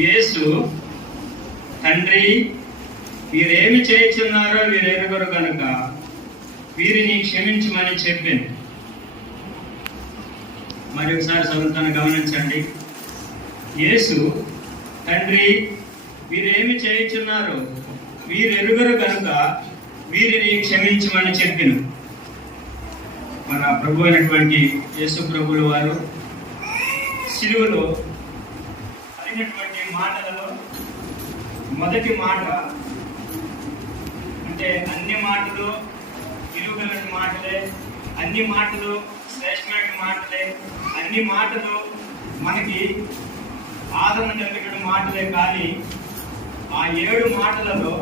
యేసు తండ్రి, వీరేమి చేయుచున్నారో వీరెరుగరు కనుక వీరిని క్షమించమని చెప్పింది. మరి ఒకసారి చదువుతాను, గమనించండి. యేసు తండ్రి, వీరేమి చేయుచున్నారో వీరెరుగరు కనుక వీరిని క్షమించమని చెప్పిను. మన ప్రభు అయినటువంటి యేసు ప్రభువుల వారు శిలువలో అయినటువంటి మాటలలో మొదటి మాట అంటే అన్ని మాటలు విలువగల మాటలే, అన్ని మాటలు శ్రేష్టమైన మాటలే, అన్ని మాటలు మనకి ఆదరణ కలిగిన మాటలే. కానీ ఆ 7 మాటలలో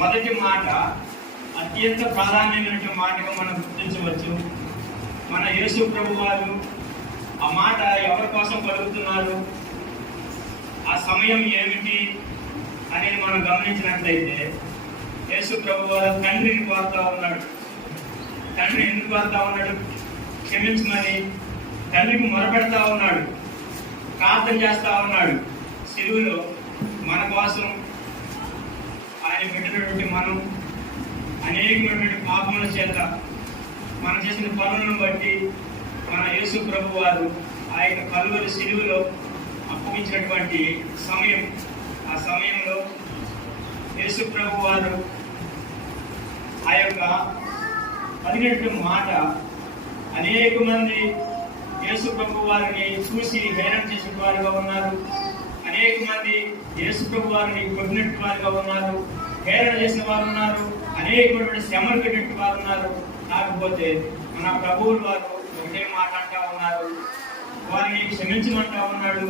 మొదటి మాట అత్యంత ప్రాధాన్యమైన మాటగా మనం గుర్తించవచ్చు. మన యేసు ప్రభు వారు ఆ మాట ఎవరి కోసం పలుకుతున్నారు, ఆ సమయం ఏమిటి అనేది మనం గమనించినట్లయితే యేసు ప్రభు వారు తండ్రిని కోరుతా ఉన్నాడు. తండ్రి ఎందుకు కోరుతా ఉన్నాడు? క్షమించమని తండ్రికి మొరపెడతా ఉన్నాడు, ప్రార్థన చేస్తా ఉన్నాడు. శిలువలో మన కోసం ఆయన పెట్టినటువంటి మనం అనేకమైనటువంటి పాపముల చేత మనం చేసిన పనులను బట్టి మన యేసు ప్రభు వారు ఆయన కలువరి శిలువలో అప్పగించినటువంటి సమయం, ఆ సమయంలో యేసు ప్రభు వారు ఆ యొక్క పలికినటువంటి మాట అనేక మంది యేసు ప్రభు వారిని చూసి హేళన చేసిన వారుగా ఉన్నారు. అనేక మంది యేసు ప్రభు వారిని కొట్టినట్టు వారుగా ఉన్నారు, హేళన చేసిన వారు ఉన్నారు, అనేకమైన శ్రమలు పెట్టినట్టు వారు ఉన్నారు. కాకపోతే మన ప్రభువులు వారు ఒకటే మాట అంటా ఉన్నారు, వారిని క్షమించమంటా ఉన్నాడు,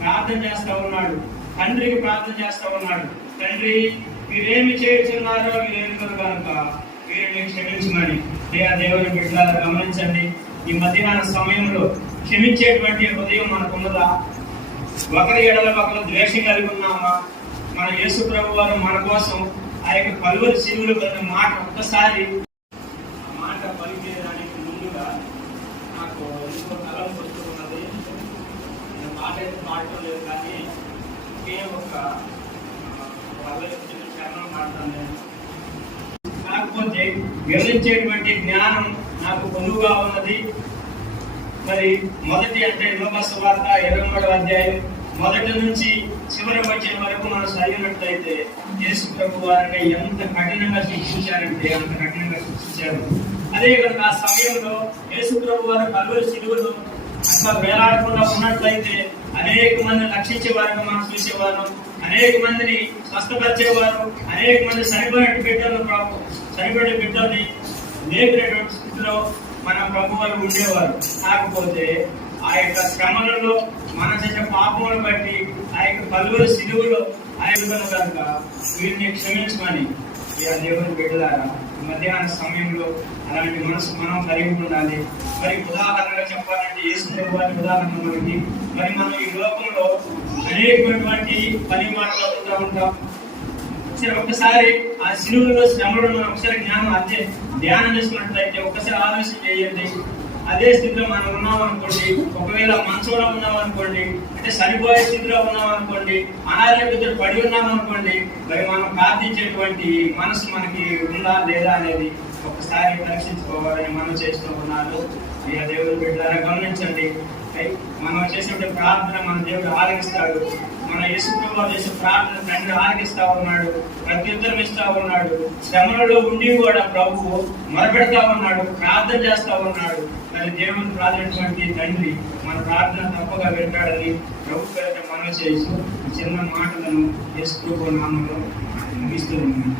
ప్రార్థన చేస్తా ఉన్నాడు, తండ్రికి ప్రార్థన చేస్తా ఉన్నాడు. తండ్రి, వీరేమి చేయుచున్నారో వీరెరుగరు కనుక వీరిని క్షమించమని. దేవుని బిడ్డలారా గమనించండి, ఈ మధ్యాహ్న సమయంలో క్షమించేటువంటి హృదయం మనకున్నదా? ఒకరి ఎడల ఒకరు ద్వేషం కలిగి ఉన్నామా? మన యేసు ప్రభు వారు మన కోసం ఆ యొక్క కలువరి శిలువలో పలికిన మాట ఒక్కసారి ఆ మాట పలికేదానికి ముందుగా నాకు ఎంతో కలం వస్తున్నది. నేను మాట అయితే పాడటం లేదు, కానీ ఒకే ఒక చరణం పాడతాను నేను. కాకపోతే వివరించేటువంటి జ్ఞానం నాకు పొందుగా ఉన్నది. మరి మొదటి అంటే లోక సువార్త 23వ అధ్యాయం మొదటి నుంచి చివరి వచ్చే వరకు మనం చదివినట్లయితే యేసు ప్రభు వారిని ఎంత కఠినంగా శిక్షించారంటే అంత కఠినంగా శిక్షించారు. అదే కనుక ఆ సమయంలో యేసు ప్రభు వారు కలువరి శిలువలో అట్లా వేలాడకుండా ఉన్నట్లయితే అనేక మందిని రక్షించేవారుగా మనం చూసేవారు, అనేక మందిని స్వస్థపరిచేవారు, అనేక మంది చనిపోయినట్టు బిడ్డల్ని లేపినటువంటి స్థితిలో మన ప్రభు వారు ఉండేవారు. కాకపోతే ఆ యొక్క శ్రమలలో మన చేసే పాపములను బట్టి ఆ యొక్క కలువరి శిలువలో ఆయన కనుక వీరిని క్షమించమని దేవుని బిడ్డలారా మధ్యాహ్న సమయంలో అలాంటి మనసు మనం కలిగి ఉండాలి. మరి ఉదాహరణగా చెప్పాలంటే యేసు ప్రభు వారి ఉదాహరణ మనకి, మరి మనం ఈ లోకంలో అనేకమైనటువంటి పని మాట్లాడుతూ ఉంటాం. ఒక్కసారి ఆ శిలువలో శ్రమలను మనం ఒకసారి ధ్యానం చేసుకున్నట్లయితే ఒక్కసారి ఆలోచన చేయండి. అదే స్థితిలో మనం ఉన్నాం అనుకోండి, ఒకవేళ మంచంలో ఉన్నాం అనుకోండి, అంటే చనిపోయే స్థితిలో ఉన్నాం అనుకోండి, అనారోగ్యంతో పడి ఉన్నాం అనుకోండి, మరి మనం ప్రార్థించేటువంటి మనసు మనకి ఉందా లేదా అనేది ఒకసారి పరీక్షించుకోవాలని మనం చేస్తూ ఉన్నారు. ఇక దేవుని బిడ్డలారా గమనించండి, మనం చేసేటువంటి ప్రార్థన మన దేవుడు ఆలకిస్తాడు. మన యేసు ప్రభువు చేసే ప్రార్థన తండ్రి ఆలకిస్తా ఉన్నాడు, ప్రత్యుత్తరం ఇస్తా ఉన్నాడు. శ్రమలలో ఉండి కూడా ప్రభువు మొరపెడతా ఉన్నాడు, ప్రార్థన చేస్తా ఉన్నాడు. మరి దేవుని ప్రార్థనటువంటి తండ్రి మన ప్రార్థన తప్పగా వింటాడని ప్రభు పేరిట మనం చేస్తూ చిన్న మాటలను యేసు ప్రభువు నామములో ముగిస్తూ ఉన్నాం.